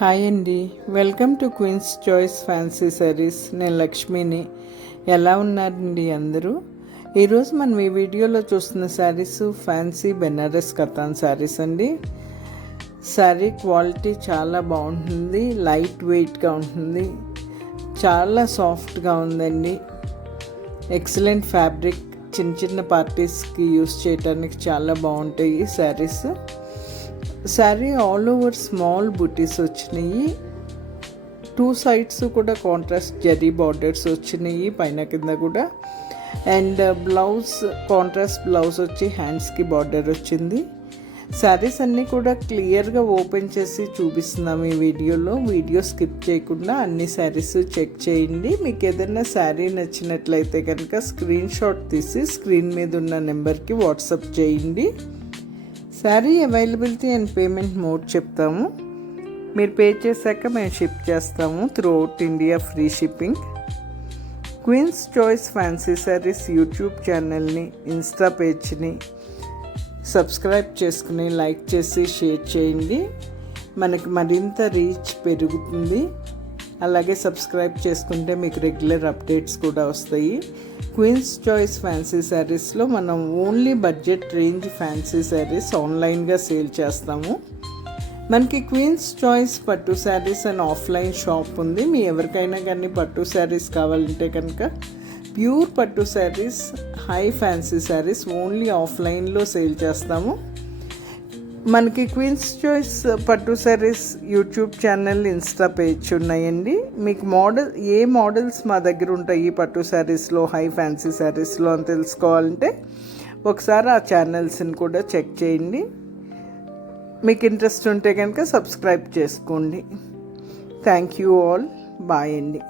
Hi అండి, welcome to Queens Choice fancy sarees. నేను లక్ష్మిని. ఎలా ఉన్నారండి అందరూ? ఈరోజు మనం ఈ వీడియోలో చూస్తున్న శారీస్ ఫ్యాన్సీ బెనారస్ కతాన్ శారీస్ అండి. శారీ క్వాలిటీ చాలా బాగుంటుంది, లైట్ వెయిట్గా ఉంటుంది, చాలా సాఫ్ట్గా ఉందండి. ఎక్సలెంట్ ఫ్యాబ్రిక్, చిన్న చిన్న పార్టీస్కి యూస్ చేయడానికి చాలా బాగుంటాయి ఈ saris. Sari all over small బుటీస్ వచ్చినాయి. 2 సైడ్స్ కూడా కాంట్రాస్ట్ జరీ బార్డర్స్ వచ్చినాయి, పైన కింద కూడా. అండ్ బ్లౌజ్ కాంట్రాస్ట్ బ్లౌజ్ వచ్చి హ్యాండ్స్కి బార్డర్ వచ్చింది. శారీస్ అన్నీ కూడా క్లియర్గా ఓపెన్ చేసి చూపిస్తున్నాం ఈ వీడియోలో. వీడియో స్కిప్ చేయకుండా అన్ని శారీస్ చెక్ చేయండి. మీకు ఏదైనా శారీ నచ్చినట్లయితే కనుక స్క్రీన్ షాట్ తీసి స్క్రీన్ మీద ఉన్న నెంబర్కి వాట్సాప్ చేయండి. Saree availability and payment mode చెప్తాము. మీరు పే చేశాక మేము షిప్ చేస్తాము. Throughout India free shipping. Queens Choice fancy sarees YouTube ఛానల్ని, ఇన్స్టా పేజ్ని సబ్స్క్రైబ్ చేసుకుని లైక్ చేసి షేర్ చేయండి. మనకి మరింత రీచ్ పెరుగుతుంది. అలాగే సబ్స్క్రైబ్ చేసుకుంటే మీకు రెగ్యులర్ అప్డేట్స్ కూడా వస్తాయి. క్వీన్స్ చాయిస్ ఫ్యాన్సీ శారీస్లో మనం only budget range fancy sarees ఆన్లైన్గా సేల్ చేస్తాము. మనకి క్వీన్స్ చాయిస్ పట్టు శారీస్ అండ్ ఆఫ్లైన్ షాప్ ఉంది. మీ ఎవరికైనా కానీ పట్టు శారీస్ కావాలంటే కనుక ప్యూర్ పట్టు saris, high fancy saris only ఆఫ్లైన్లో సేల్ చేస్తాము. మనకి క్వీన్స్ చాయిస్ పట్టు saris YouTube channel, Insta page ఉన్నాయండి. మీకు ఏ మోడల్స్ మా దగ్గర ఉంటాయి పట్టు శారీస్లో, హై ఫ్యాన్సీ శారీస్లో అని తెలుసుకోవాలంటే ఒకసారి ఆ ఛానల్స్ని కూడా చెక్ చేయండి. మీకు ఇంట్రెస్ట్ ఉంటే కనుక సబ్స్క్రైబ్ చేసుకోండి. Thank you all. బాయ్ అండి.